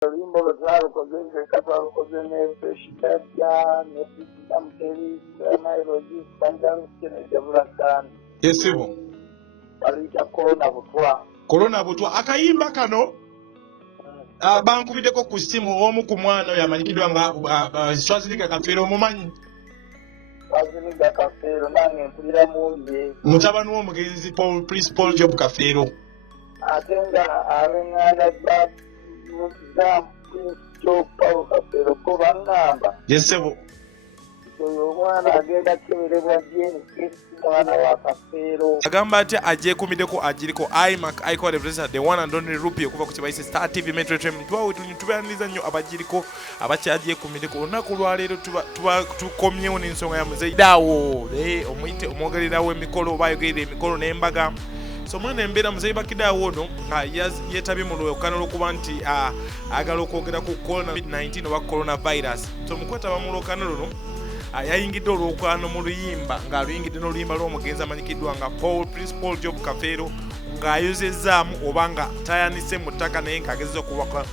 Limbo claro cogente caparo cogene peshitabya nefitam teri nairodi standard kene development. Yesibo. Alita corona butwa akayimba kano bankubideko ku simu omu ku mwana oyo amanyikidwa nga Swazilika Kafeero omumanyi. Swazilika Kafeero nange mpulira mungi. Mutabani w'omugenzi Prince Paul Job Kafeero. Ate nga abenganda ba Prince Job Paul Kafeero ko bangamba. Yesebo. Oyo omwana agenda keberebwa jeni mwana wa Kafeero. Agamba ati ajekumideko ajiriko iMac icon represent the one and only rupee okuva ku kibaise Star TV Metro FM. Tubaniriza nnyo abajiriko abakyajekumideko olunaku lwaleero tuba tukomyewo n'ensonga ya muzeyi daawo omuyite omwogererawo emikolo oba ayogerera emikolo n'embaga. So mwana embeera muzeyi bakidaawo ono yeetabye mu lwokaano lw'okuba nti agala okwogera ku COVID-19 oba coronavirus. So mukwetaba mu lwokaano luno yayingidde olwokwano mu luyimba ng'aluyingidde n'oluyimba lw'omugenzi amanyikiddwa nga Prince Paul Job Kafeero ng'ayozezzaamu oba nga tayanise mu ttaka naye ng'agezeza okubaka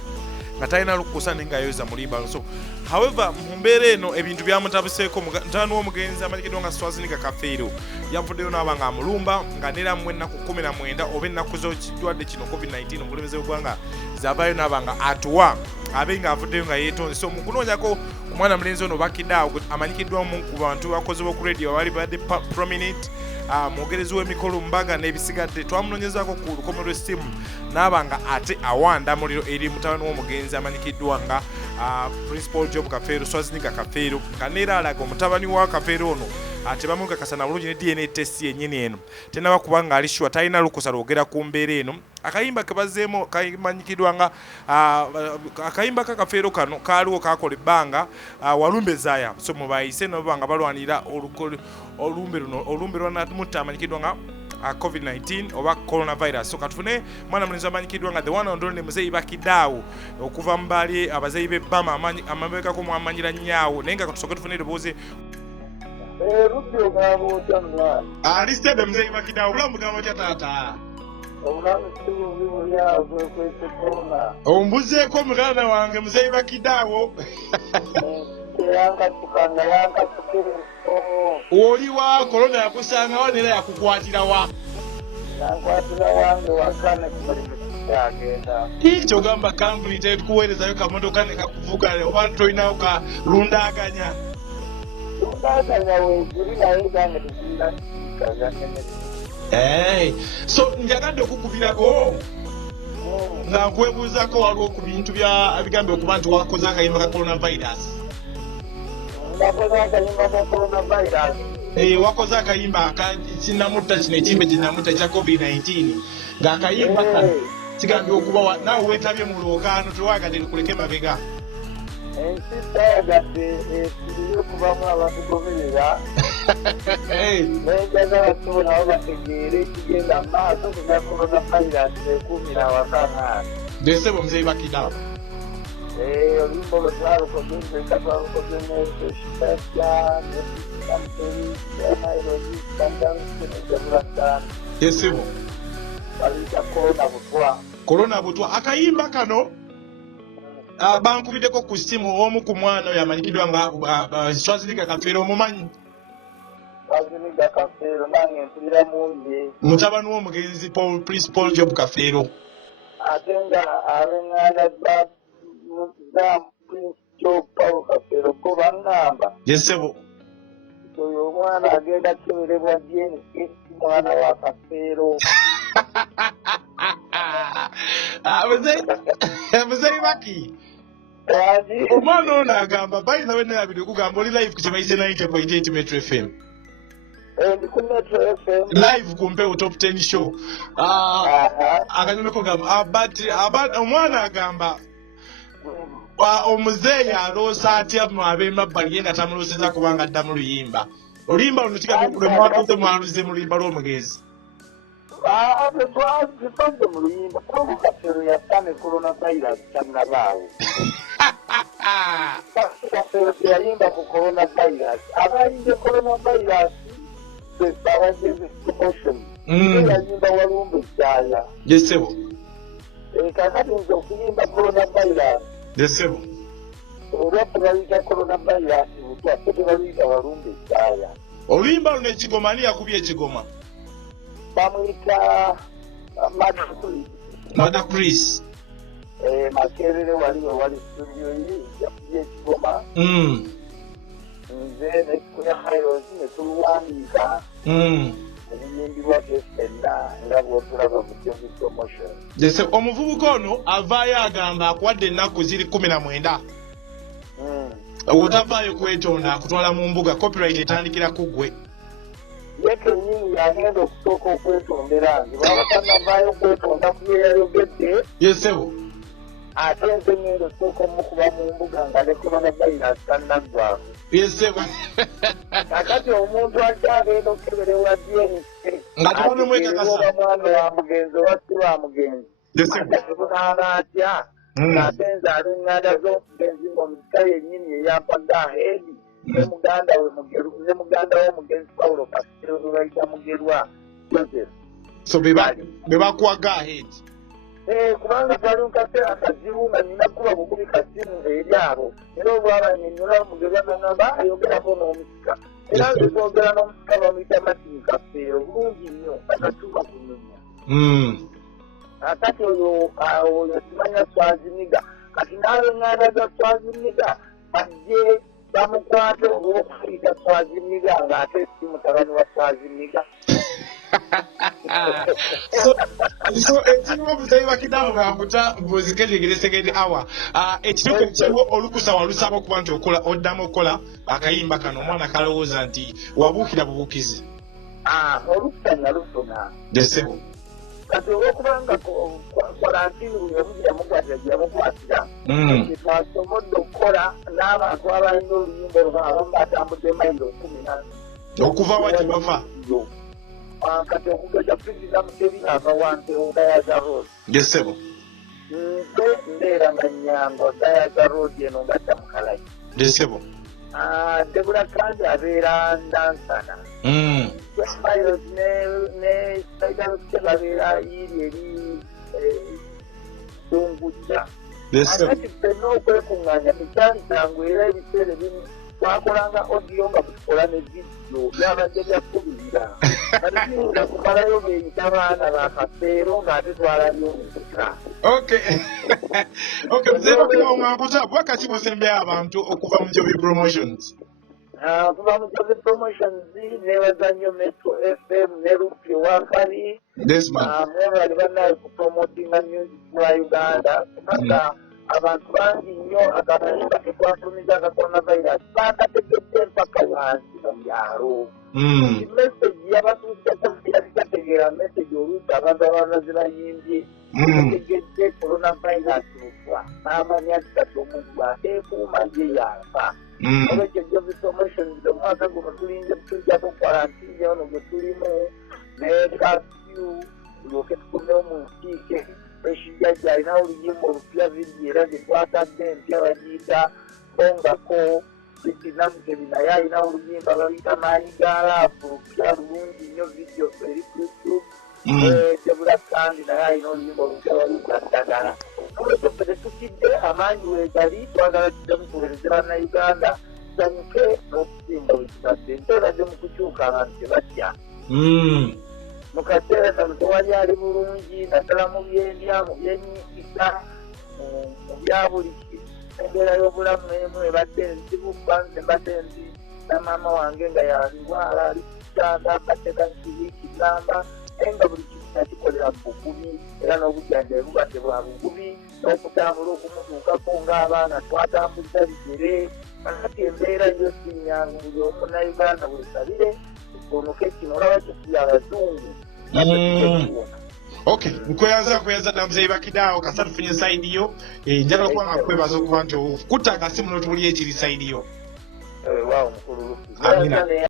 nga talina lukusa naye ng'ayoza mu luyimba. So however mu mbeera eno ebintu byamutabuseeko mutabani w'omugenzi amanyikiddwa nga Swazilika Kafeero yavuddeyo n'aba nga amulumba nga neera mu ennaku 19 oba ennaku z'ekirwadde kino COVID-19 omulebeze w'eggwanga zavaayo n'aba nga atuwa abe nga avuddeyo nga yeetonze. So mu kunoonyako omwana mulenzi ono bakidaawo amanyikiddwa mu ku bantu bakozi b'oku radio abali badde prominent mwogerezi w'emikolo mbaga n'ebisigadde twamunoonyezaako ku lukomo lw'essimu n'aba nga ate awanda muliro eri mutabani w'omugenzi amanyikiddwa nga Prince Paul Job Kafeero Swazilika Kafeero nga neera alaga omutabani wa Kafeero ono tebamukakasa na bulungi ne DNA test yennyini eno tenaba kuba nga ali sure talina lukusa lwogera ku mbeera eno. Akayimba kebazeemu kamanyikidwa nga akayimba ka Kafeero kano kaaliwo kakola ebbanga walumbe zaaya. So mubayise noba nga balwanira olumbe lwanamutta amanyikidwa nga COVID-19 oba coronavirus. So katufune mwana mulenzi amanyikidwa nga the one and only muzeyi bakidaawo okuva mu baali abazeyi b'ebbama amabekako mwamanyira nnyawo naye nga katusooke tufune eddoboozi Rupio gabo otya alistede muzeyi bakidaawo obulamu bugamba otya taata? Obulamu sibubi yazo kwese corona. Ombuzeeko muganda wange muzeyi bakidaawo. Yanga tukanga yanga tukiri. Oli wa corona yakusanga wa nera yakukwatira wa? Yakwatira wange wakane kumalimu yagenda. Ikyo gamba kampuni tekuweerezayo kamotoka ne kakuvuga oba tolinawo ka lundaganya. So njagadde okukubirako nga nkwebuuzako waliwo ku bintu bigambye okuba nti wakoze akayimba ka coronavirus. Wakoze akayimba kinamutta kino ekimbe kinamutta ekya COVID-19 ng'akayimba kano kigambye okuba naawe weetabye mu lwokaano tewaagadde kuleke mabega. Ensista yagadde ekiriyo kubamu abantu goberera nenjagala tubona aho bategeere ekigenda mu maaso kuga coronavirus ekuumira awakang'ana. Desebo muzeyi bakidaawo. Olumbo lwetwalukogenze katwalukogenze peshitabya nefitamteri nairodi standard kene development. Yesibo. Balita corona butwa akayimba kano bankubideko ku simu omu ku mwana oyo amanyikiddwa nga Swazilika Kafeero omumanyi. Swazilika Kafeero nange mpulira mungi. Mutabani w'omugenzi Prince Paul Job Kafeero. Ate nga abenganda ba Prince Job Paul Kafeero ko bangamba. Yesebo. Oyo omwana agenda keberebwa jeni mwana wa Kafeero. Muzeyi baki omwana ono agamba bayina we nayabiri okugamba oli live ku kibaise 90.8 Metro FM. Ku Metro FM live ku Mpewo Top 10 show. Akanyume kugamba omwana agamba omuzeeyi aloosa atya mu ab'emabbali ye nga tamulooseza kubanga adda mu luyimba. Oluyimba luno kigambye lwe mwatuuze mwaluze mu luyimba lw'omugenzi. Twazipande mu luyimba kuba Kafeero yafane coronavirus tanabaawo. Kafeero teyayimba ku coronavirus. Abayimba coronavirus abageze precaution. Yayimba walumbe kyaya. Yesebo. Kakati nze okuyimba coronavirus Desebo. Olwatu baluyita coronavirus butwa ate tebaluyita walumbe ekyaya. Oluyimba luno ekigoma ani yakubye ekigoma? Bamuyita Mother Chris. Makerere wali studio ye yakubye ekigoma. Nze nekuya Kairos netuluwandiika. Ebiyimbirwa byonna nga bw'otulaba mu TV promotion. Desebo omuvubuka ono avaayo agamba akuwadde ennaku ziri 19. Otavaayo kwetonda akutwala mu mbuga copyright etandikira ku ggwe. Ye kennyini yagenda okusooka okwetondera nti baba tannavaayo kwetonda ku bye yayogedde. Yesebo. Ate nze ngenda osooka omukuba mu mbuga nga ne coronavirus tannaggwako. Yesebo. Kakati omuntu akyagenda okukeberebwa DNC nga tubona mwekakasa mwana wa mugenzi oba si wa mugenzi. Bunaana atya ate nze aliŋŋanda z'omugenzi ng'omusika yennyini eyampadde aheedi ne muganda we mugenzi Pawulo Kasero gwe bayita Mugerwa Joseph. So be bakuwaga ahead. Kubanga twali mu kaseera kazibu nga nina kuba bukubi kasimu eri abo era olwabannyonnyola Mugerwa n'aŋŋamba ayogerako n'omusika era nze twogera n'omusika bamuyita Martin Kafeero bulungi nnyo akatuba kunyumya. Kati oyo simanya Swaziniga kati naawe ŋŋanda za Swaziniga bajje bamukwate olw'okuyita Swaziniga ng'ate si mutabani wa Swaziniga. So ekiriwo omuzayi bakidaawo ng'amuta mbuzikenjegere second hour. Ekituuko ekiriwo olukusa walusaba okuba nti oddamu okukola akayimba kano omwana kalowooza nti wabuukira bubuukizi. Olukusa nalufuna. Desebo. Kati olw'okubanga kwalantini buli omu gyeyamukwatira gyeyamukwatira twasomodde okukola n'abantu abalina oluyimba olwo abamu batambudde mayiro 10 okuva wa gye bava. Kati okugeza Pulezida Mutebi ava Wantewo Dayaza Road. Desebo. Nze mbeera nga Nnyango Dayaza Road eno ngatta Mukalayi. Desebo. Debula kandi abeera Nansana. Miles ne Spider babeera yiri eri Dungujja. Akati ffenna okwekuŋŋaanya tekyali kyangu era ebiseera ebimu twakolanga audio nga tukola ne vidiyo byabadde byakubirira. Kati tuyinza kumalayo beeyita abaana ba Kafeero ng'ate twalabye omusika. Muzee Mwankuta bwakati busembya abantu okuva mu Jovi Promotions. Kuba mu Jovi Promotions nebaza nnyo Metro FM ne Rupi Wakali. Mwebali bannaye ku promotinga music wa Uganda. Kubanga abantu bangi nnyo akakayimba ke twatumiza aka coronavirus baakategedde mpaka wansi mu byalo. Message yabatuuseko yali tategeera message oluusi abantu abalala ze bayimbye bategedde coronavirus butwa n'amanya nti kati omuntu ateekuuma ye yafa. Olwekyo Jovi Promotions omwaka guno tulinze tujjako quarantine ono gwe tulimu ne curfew tulyoke tukomewo mu nkiike. Eshijjajja alina oluyimba olupya vidiyo era gye twatadde empya bagiyita Bongako. Namutebi naye alina oluyimba baluyita Maanyi ga Laavu olupya bulungi nnyo vidiyo eri ku YouTube. Debula kandi naye alina oluyimba olupya baluyita Ddagala. Olwekyo ffe tetukidde amaanyi weegali twagala tuddemu tuweereze bannayuganda tusanyuke n'okusimba wekitadde nteeradde mu kukyuka abantu tebatya. Mu kaseera kano tewali ali bulungi naddala mu byendya mu byennyingisa mu bya buli embeera y'obulamu emu ebadde enzibu banze mbadde nzi na maama wange nga yalwala ali ku kitanda mbaddeka nkibikigamba naye nga buli kintu nakikolera mu bugubi era n'obujjanjabi bubadde bwa bugubi n'okutambula okumutuukako ng'abaana twatambuza bigere. Kakati embeera yo si nnyangu buli omunnayuganda bwesabire tukonoke kino olaba kikuya abazungu. Nkweyaza na muzeyi bakidaawo kasa tufunye side yo njagala kuba nga kwebaza okuba nti okutta akasimu n'otubulya ekiri side yo. Waawo mukulu. Amina.